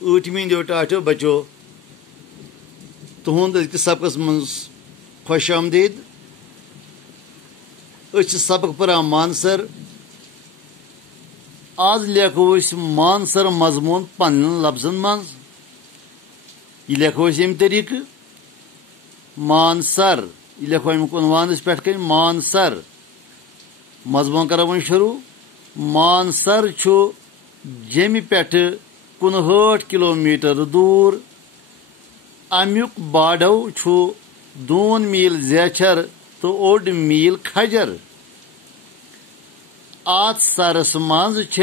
ऊटमी टाटो बचो तुंद अज़िकस सबकस मज खुश आमदीद। सबक परान मानसर। आज लेखो मानसर मजमून पन लफ्जन मज। यह लेखो अम तरीक मानसर। यह लेखो अमुक उन्वान पे मानसर। मजमून करो वो शुरू। मानसर जमि पे 59 किलोमीटर दूर। अमुक बाडो 2 मील ज़ेचर तो 1 मील खजर। आत सरस मज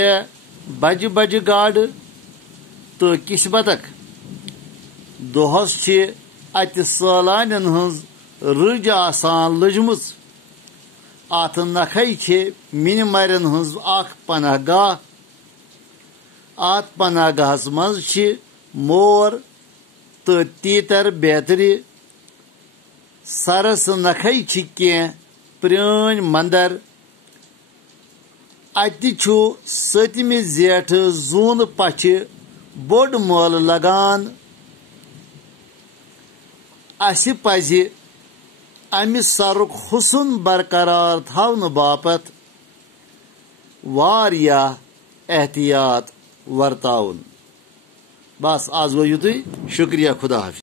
बज बज गाड़ तो किस्मतक दोहस अत सैलान हज रज आसान लजम। अत नखे मिन मरन हज पनाह गाह। अत पनाह गाहस मज मोर तो तीतर बेतरी। सरस नखे कह प्रान मंदर। अत 7 जेठ जून पछ बोड़ मोल लगान। अस पज अमि सरुक हुसन बरकरार थवन बापत वारियाह एहतियात वर्ताउन। बस आज गो युतुई। शुक्रिया। खुदा हाफिज।